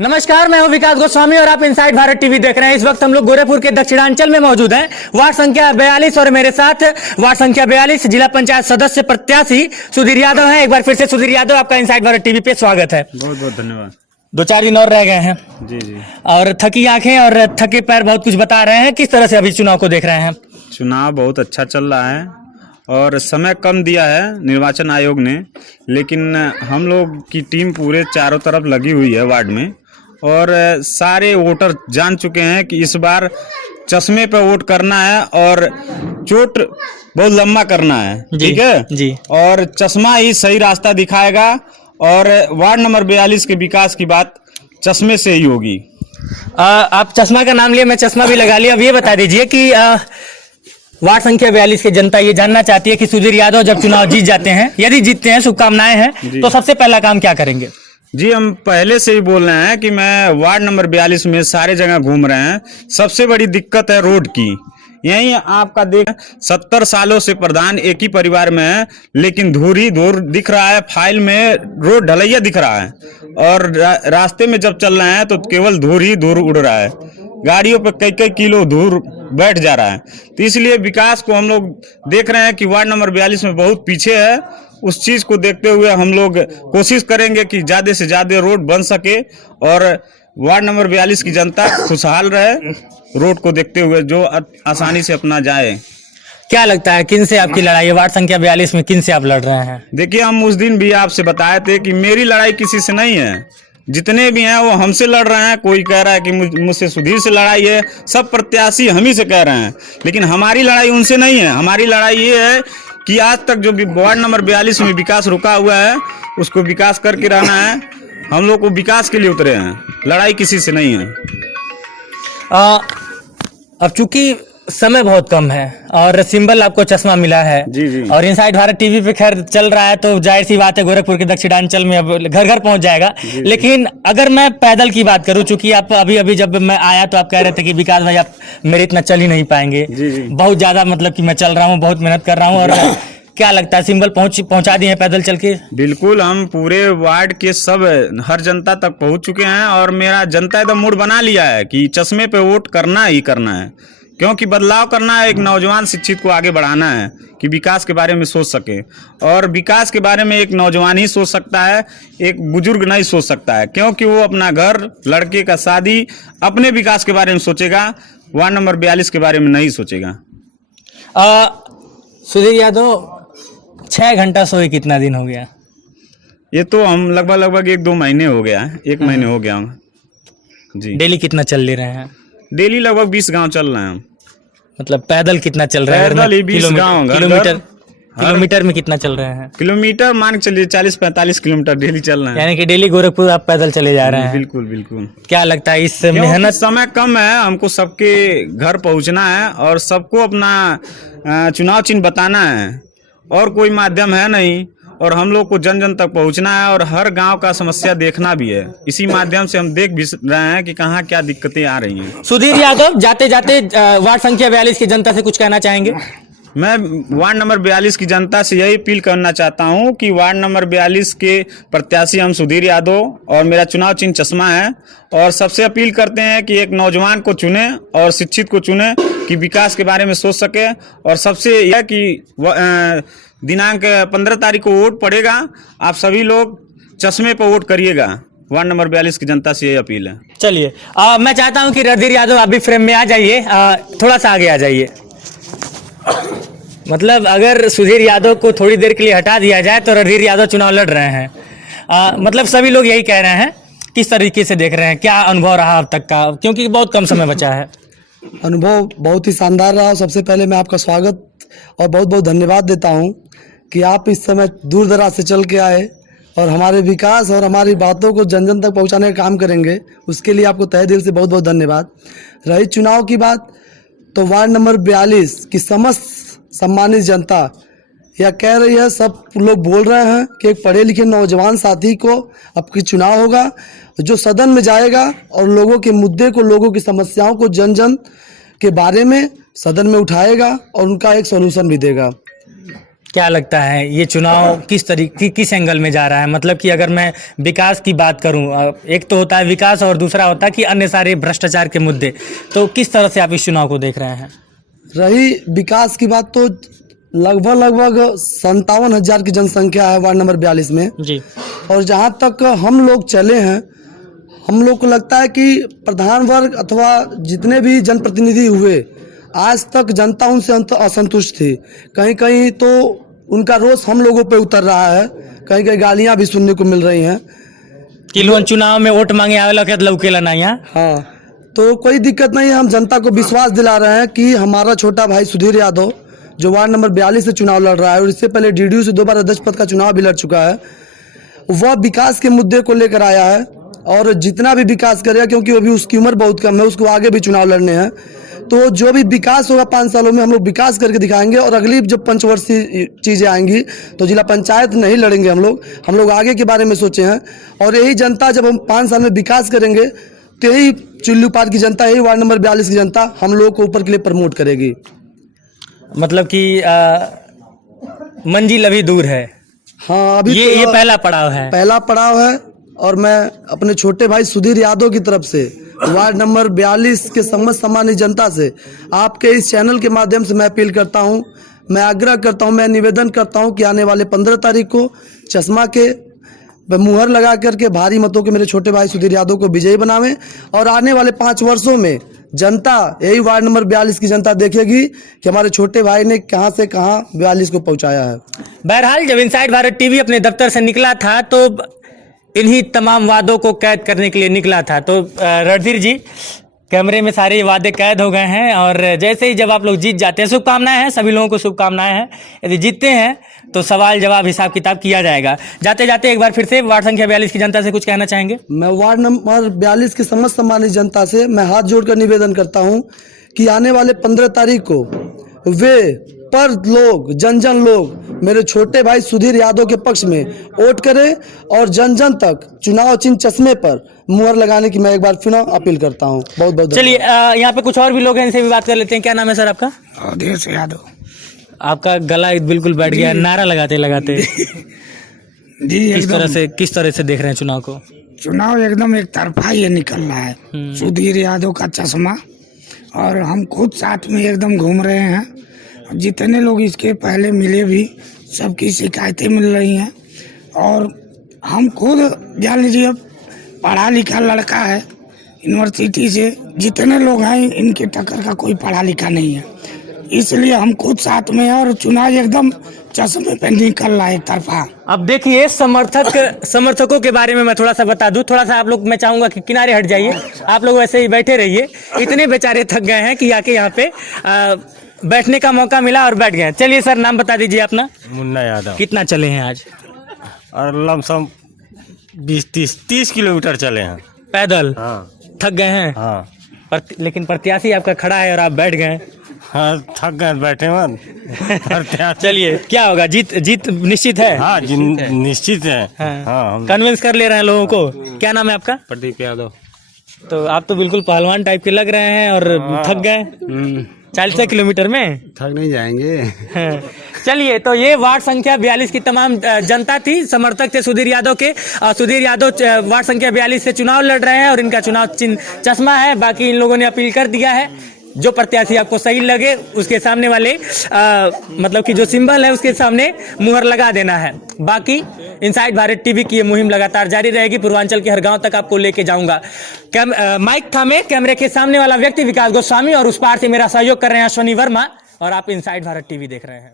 नमस्कार, मैं हूं विकास गोस्वामी और आप इनसाइड भारत टीवी देख रहे हैं। इस वक्त हम लोग गोरखपुर के दक्षिणांचल में मौजूद हैं, वार्ड संख्या 42 और मेरे साथ वार्ड संख्या 42 जिला पंचायत सदस्य प्रत्याशी सुधीर यादव हैं। एक बार फिर से सुधीर यादव, आपका इनसाइड भारत टीवी पे स्वागत है। बहुत बहुत धन्यवाद। 2-4 दिन और रह गए हैं जी जी। और थकी आंखें और थके पैर बहुत कुछ बता रहे हैं। किस तरह से अभी चुनाव को देख रहे हैं? चुनाव बहुत अच्छा चल रहा है और समय कम दिया है निर्वाचन आयोग ने, लेकिन हम लोग की टीम पूरे चारों तरफ लगी हुई है वार्ड में और सारे वोटर जान चुके हैं कि इस बार चश्मे पे वोट करना है और चोट बहुत लंबा करना है। ठीक है जी। और चश्मा ही सही रास्ता दिखाएगा और वार्ड नंबर 42 के विकास की बात चश्मे से ही होगी। आप चश्मा का नाम लिया, मैं चश्मा भी लगा लिया। अब ये बता दीजिए कि वार्ड संख्या 42 की जनता ये जानना चाहती है कि सुधीर यादव जब चुनाव जीत जाते हैं, यदि जीतते हैं, शुभकामनाएं हैं, तो सबसे पहला काम क्या करेंगे? जी, हम पहले से ही बोल रहे हैं कि मैं वार्ड नंबर 42 में सारे जगह घूम रहे हैं। सबसे बड़ी दिक्कत है रोड की। यही आपका देख 70 सालों से प्रधान एक ही परिवार में है, लेकिन धूर दिख रहा है, फाइल में रोड ढलैया दिख रहा है और रास्ते में जब चल रहे हैं तो केवल धूर उड़ रहा है। गाड़ियों पर कई कई किलो धूर बैठ जा रहा है। तो इसलिए विकास को हम लोग देख रहे हैं कि वार्ड नंबर 42 में बहुत पीछे है। उस चीज को देखते हुए हम लोग कोशिश करेंगे कि ज्यादा से ज्यादा रोड बन सके और वार्ड नंबर 42 की जनता खुशहाल रहे, रोड को देखते हुए जो आसानी से अपना जाए। क्या लगता है किन से आपकी लड़ाई है? वार्ड संख्या 42 में किन से आप लड़ रहे हैं? देखिए, हम उस दिन भी आपसे बताए थे कि मेरी लड़ाई किसी से नहीं है, जितने भी हैं वो हमसे लड़ रहे हैं। कोई कह रहा है कि मुझसे सुधीर से लड़ाई है, सब प्रत्याशी हम ही से कह रहे हैं, लेकिन हमारी लड़ाई उनसे नहीं है। हमारी लड़ाई ये है कि आज तक जो वार्ड नंबर 42 में विकास रुका हुआ है उसको विकास करके रहना है। हम लोग को विकास के लिए उतरे हैं, लड़ाई किसी से नहीं है। अब चूंकि समय बहुत कम है और सिंबल आपको चश्मा मिला है जी जी। और इनसाइड भारत टीवी पे खैर चल रहा है, तो जाहिर सी बात है गोरखपुर के दक्षिणांचल में अब घर घर पहुंच जाएगा। लेकिन अगर मैं पैदल की बात करूं, चूंकि आप अभी जब मैं आया तो आप कह रहे थे कि विकास भाई आप मेरे इतना चल ही नहीं पाएंगे। जी जी। बहुत ज्यादा मतलब कि मैं चल रहा हूँ, बहुत मेहनत कर रहा हूँ। और क्या लगता है सिंबल पहुंचा दिए हैं पैदल चल के? बिल्कुल, हम पूरे वार्ड के सब हर जनता तक पहुंच चुके हैं और मेरा जनता एकदम मूड बना लिया है कि चश्मे पे वोट करना ही करना है, क्योंकि बदलाव करना है। एक नौजवान शिक्षित को आगे बढ़ाना है कि विकास के बारे में सोच सके, और विकास के बारे में एक नौजवान ही सोच सकता है, एक बुजुर्ग नहीं सोच सकता है, क्योंकि वो अपना घर, लड़के का शादी, अपने विकास के बारे में सोचेगा, वार्ड नंबर 42 के बारे में नहीं सोचेगा। सुधीर यादव 6 घंटा सोए कितना दिन हो गया? ये तो हम लगभग 1-2 महीने हो गया है, 1 महीने हो गया जी। डेली कितना चल ले रहे हैं? डेली लगभग 20 गांव चल रहे हैं। मतलब पैदल कितना चल रहा है? पैदल ही 20 गांव। किलोमीटर में कितना चल रहे हैं? किलोमीटर मान के चलिए 40-45 किलोमीटर डेली चल रहे हैं। यानी कि डेली गोरखपुर आप पैदल चले जा रहे हैं? बिल्कुल बिल्कुल। क्या लगता है इस मेहनत? समय कम है, हमको सबके घर पहुंचना है और सबको अपना चुनाव चिन्ह बताना है, और कोई माध्यम है नहीं, और हम लोग को जन जन तक पहुंचना है और हर गांव का समस्या देखना भी है। इसी माध्यम से हम देख भी रहे हैं कि कहाँ क्या दिक्कतें आ रही हैं। सुधीर यादव, जाते जाते वार्ड संख्या 42 की जनता से कुछ कहना चाहेंगे? मैं वार्ड नंबर 42 की जनता से यही अपील करना चाहता हूं कि वार्ड नंबर 42 के प्रत्याशी हम सुधीर यादव और मेरा चुनाव चिन्ह चश्मा है, और सबसे अपील करते हैं कि एक नौजवान को चुने और शिक्षित को चुने कि विकास के बारे में सोच सके। और सबसे यह कि दिनांक 15 तारीख को वोट पड़ेगा, आप सभी लोग चश्मे पर वोट करिएगा। वार्ड नंबर 42 की जनता से यही अपील है। चलिए, मैं चाहता हूं कि रणधीर यादव आप भी फ्रेम में आ जाइए, थोड़ा सा आगे आ जाइए। मतलब अगर सुधीर यादव को थोड़ी देर के लिए हटा दिया जाए तो रणधीर यादव चुनाव लड़ रहे हैं। मतलब सभी लोग यही कह रहे हैं। किस तरीके से देख रहे हैं, क्या अनुभव रहा अब तक का, क्योंकि बहुत कम समय बचा है? अनुभव बहुत ही शानदार रहा। सबसे पहले मैं आपका स्वागत और बहुत बहुत धन्यवाद देता हूं कि आप इस समय दूर दराज से चल के आए और हमारे विकास और हमारी बातों को जन जन तक पहुंचाने का काम करेंगे। उसके लिए आपको तहे दिल से बहुत बहुत धन्यवाद। रही चुनाव की बात, तो वार्ड नंबर 42 की समस्त सम्मानित जनता यह कह रही है, सब लोग बोल रहे हैं कि एक पढ़े लिखे नौजवान साथी को अब की चुनाव होगा, जो सदन में जाएगा और लोगों के मुद्दे को, लोगों की समस्याओं को जन जन के बारे में सदन में उठाएगा और उनका एक सॉल्यूशन भी देगा। क्या लगता है ये चुनाव किस तरीके किस एंगल में जा रहा है? मतलब कि अगर मैं विकास की बात करूं, एक तो होता है विकास और दूसरा होता है कि अन्य सारे भ्रष्टाचार के मुद्दे, तो किस तरह से आप इस चुनाव को देख रहे हैं? रही विकास की बात तो लगभग 57,000 की जनसंख्या है वार्ड नंबर 42 में जी। और जहाँ तक हम लोग चले हैं, हम लोग को लगता है कि प्रधान वर्ग अथवा जितने भी जनप्रतिनिधि हुए आज तक जनता उनसे असंतुष्ट थी। कहीं कहीं तो उनका रोष हम लोगों पे उतर रहा है, कहीं कहीं गालियां भी सुनने को मिल रही हैं कि लोग चुनाव में वोट मांगे आवेला के लौकेला नहीं है। हाँ, तो कोई दिक्कत नहीं है। हम जनता को विश्वास दिला रहे हैं कि हमारा छोटा भाई सुधीर यादव जो वार्ड नंबर 42 से चुनाव लड़ रहा है और इससे पहले DDU से 2 बार अध्यक्ष पद का चुनाव भी लड़ चुका है, वह विकास के मुद्दे को लेकर आया है और जितना भी विकास करेगा, क्योंकि अभी उसकी उम्र बहुत कम है, उसको आगे भी चुनाव लड़ने हैं, तो जो भी विकास होगा 5 सालों में हम लोग विकास करके दिखाएंगे। और अगली जब पंचवर्षीय चीज़ें आएंगी तो जिला पंचायत नहीं लड़ेंगे हम लोग आगे के बारे में सोचे हैं। और यही जनता जब हम 5 साल में विकास करेंगे तो यही चुल्लू पार की जनता, यही वार्ड नंबर 42 की जनता हम लोग को ऊपर के लिए प्रमोट करेगी। मतलब कि मंजिल अभी दूर है। हाँ, अभी ये पहला पड़ाव है। और मैं अपने छोटे भाई सुधीर यादव की तरफ से वार्ड नंबर 42 के समस्त सम्मानित जनता से आपके इस चैनल के माध्यम से मैं अपील करता हूं, मैं आग्रह करता हूं, मैं निवेदन करता हूं कि आने वाले 15 तारीख को चश्मा के मुहर लगा करके भारी मतों के मेरे छोटे भाई सुधीर यादव को विजयी बनावें। और आने वाले 5 वर्षों में जनता, यही वार्ड नंबर 42 की जनता देखेगी कि हमारे छोटे भाई ने कहां से कहां 42 को पहुंचाया है। बहरहाल जब इनसाइड भारत टीवी अपने दफ्तर से निकला था तो इन्हीं तमाम वादों को कैद करने के लिए निकला था। तो रणधीर जी, कैमरे में सारे वादे कैद हो गए हैं और जैसे ही जब आप लोग जीत जाते हैं, शुभकामनाएं हैं सभी लोगों को, शुभकामनाएं हैं। यदि जीतते हैं तो सवाल जवाब हिसाब किताब किया जाएगा। जाते जाते एक बार फिर से वार्ड संख्या 42 की जनता से कुछ कहना चाहेंगे? मैं वार्ड नंबर 42 की समस्त सम्मानित जनता से मैं हाथ जोड़कर निवेदन करता हूं कि आने वाले 15 तारीख को वे पर लोग, जन लोग मेरे छोटे भाई सुधीर यादव के पक्ष में वोट करें और जन तक चुनाव चिन्ह चश्मे पर मुहर लगाने की मैं एक बार फिर अपील करता हूं। बहुत बहुत चलिए, यहाँ पे कुछ और भी लोग हैं, इनसे भी बात कर लेते हैं। क्या नाम है सर आपका? अवधेश यादव। आपका गला बिल्कुल बैठ गया, नारा लगाते लगाते। जी, किस तरह से देख रहे हैं चुनाव को? चुनाव एकदम एक तरफा ये निकल रहा है। सुधीर यादव का चश्मा, और हम खुद साथ में एकदम घूम रहे हैं। जितने लोग इसके पहले मिले भी, सबकी शिकायतें मिल रही हैं। और हम खुद जान लीजिए पढ़ा लिखा लड़का है, यूनिवर्सिटी से जितने लोग हैं इनके टक्कर का कोई पढ़ा लिखा नहीं है, इसलिए हम खुद साथ में हैं और चुनाव एकदम चश्मे पे निकल रहा है एक तरफा। अब देखिए, समर्थकों के बारे में मैं थोड़ा सा बता दूं। थोड़ा सा आप लोग, मैं चाहूंगा कि किनारे हट जाइए, आप लोग वैसे ही बैठे रहिए। इतने बेचारे थक गए हैं कि आके यहाँ पे बैठने का मौका मिला और बैठ गए। चलिए सर, नाम बता दीजिए अपना। मुन्ना यादव। कितना चले हैं आज? और लमसम 20-30 किलोमीटर चले हैं पैदल। हाँ थक गए हैं। हाँ। लेकिन प्रत्याशी आपका खड़ा है और आप बैठ गए। हाँ, थक गए बैठे मत। चलिए, क्या होगा? जीत निश्चित है? हाँ, निश्चित है। हाँ, कन्विंस कर ले रहे हैं लोगों को। क्या नाम है आपका? प्रदीप यादव। तो आप तो बिल्कुल पहलवान टाइप के लग रहे हैं और थक गए 40 किलोमीटर में। थक नहीं जाएंगे। चलिए, तो ये वार्ड संख्या 42 की तमाम जनता थी, समर्थक थे सुधीर यादव के। सुधीर यादव वार्ड संख्या 42 से चुनाव लड़ रहे हैं और इनका चुनाव चिन्ह चश्मा है। बाकी इन लोगों ने अपील कर दिया है, जो प्रत्याशी आपको सही लगे उसके सामने वाले मतलब कि जो सिंबल है उसके सामने मुहर लगा देना है। बाकी इनसाइड भारत टीवी की ये मुहिम लगातार जारी रहेगी। पूर्वांचल के हर गांव तक आपको लेके जाऊंगा। माइक थामे कैमरे के सामने वाला व्यक्ति विकास गोस्वामी और उस पार से मेरा सहयोग कर रहे हैं अश्वनी वर्मा, और आप इनसाइड भारत टीवी देख रहे हैं।